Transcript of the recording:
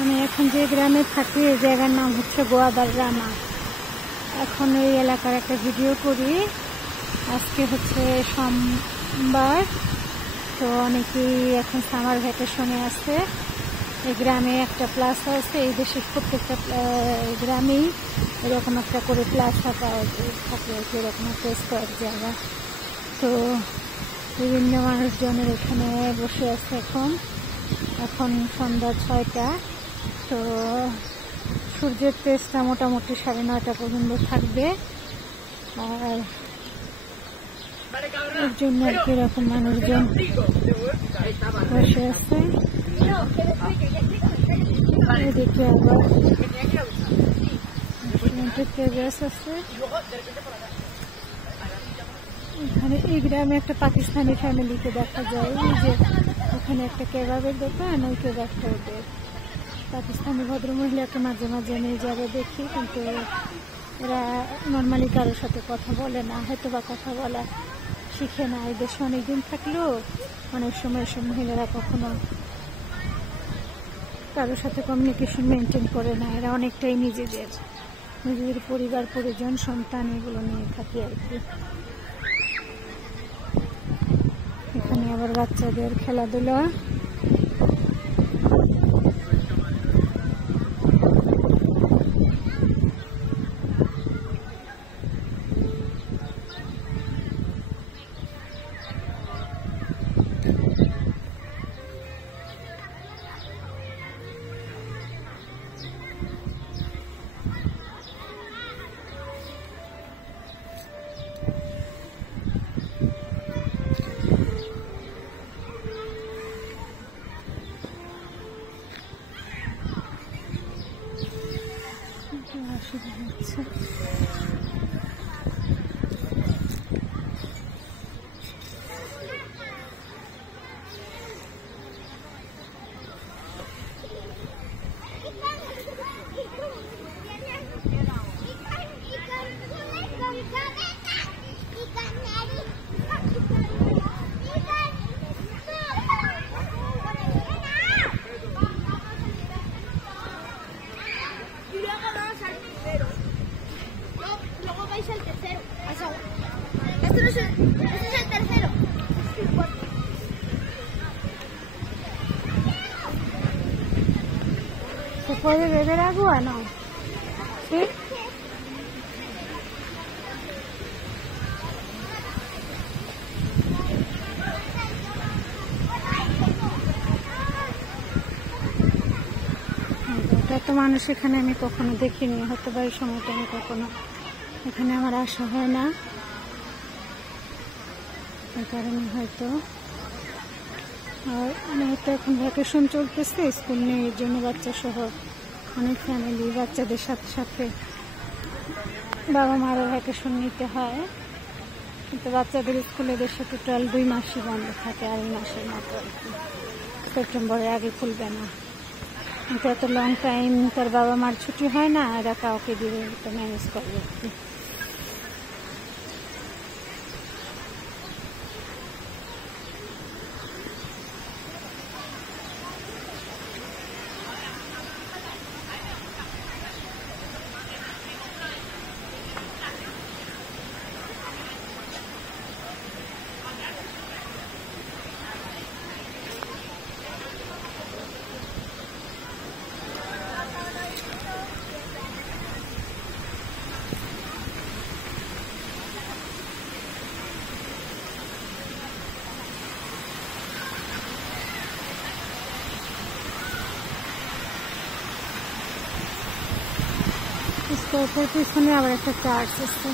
আমি এখন যে গ্রামে থাকি এই জায়গার নাম হচ্ছে গোয়াদার রানা। এখন এই এলাকার একটা ভিডিও করি। আজকে হচ্ছে সোমবার, তো অনেকেই এখন সামার ভ্যাকেশনে আছে। এই গ্রামে একটা প্লাজা আছে, এই দেশের প্রত্যেকটা গ্রামেই এরকম একটা করে প্লাজা পাওয়া থাকে, এরকম একটা স্কোয়ার জায়গা। তো বিভিন্ন মানুষজনের এখানে বসে আছে। এখন সন্ধ্যা 6টা। তো সূর্যের তেজটা মোটামুটি 9:30 পর্যন্ত থাকবে, আর এর জন্য এরকম মানুষজন বসে আছে। এদিকে আবার আছে। এখানে এই গ্রামে একটা পাকিস্তানি ফ্যামিলিকে দেখা যায়, যে ওখানে একটা কেবাবের দোকান, ওই কেবাবটা ওদের। পাকিস্তানি ভদ্রমহিলাকে মাঝে মাঝে নিয়ে যাবে দেখি, কিন্তু এরা নর্মালি কারোর সাথে কথা বলে না, হয়তো বা কথা বলা শিখে না। এই দেশে অনেকদিন থাকলেও অনেক সময় এসব মহিলারা কখনো কারোর সাথে কমিউনিকেশন মেনটেন করে না। এরা অনেকটাই নিজেদের পরিবার পরিজন সন্তান এগুলো নিয়ে থাকে আর কি। এখানে আবার বাচ্চাদের খেলাধুলা। ¿Se puede beber agua o no? ¿Sí? এত মানুষ এখানে আমি কখনো দেখিনি, হয়তো বা এই সময়টা আমি কখনো এখানে আমার আসা হয় না, এই কারণে হয়তো। আর হয়তো এখন ভ্যাকেশন চলতেছে, স্কুল নেই, এর জন্য বাচ্চা সহ অনেক ফ্যামিলি বাচ্চাদের সাথে সাথে বাবা মারও ভ্যাকেশন নিতে হয়। কিন্তু বাচ্চাদের স্কুলে দেশে টোটাল 2 মাসই বন্ধ থাকে, আর এই মাসের মতো আর কি। সেপ্টেম্বরের আগে খুলবে না। কিন্তু এত লং টাইম তার বাবা মার ছুটি হয় না, এরা কাউকে দিয়ে ম্যানেজ করবে আর কি। পিছনে আবার একটা চার্চ আছে।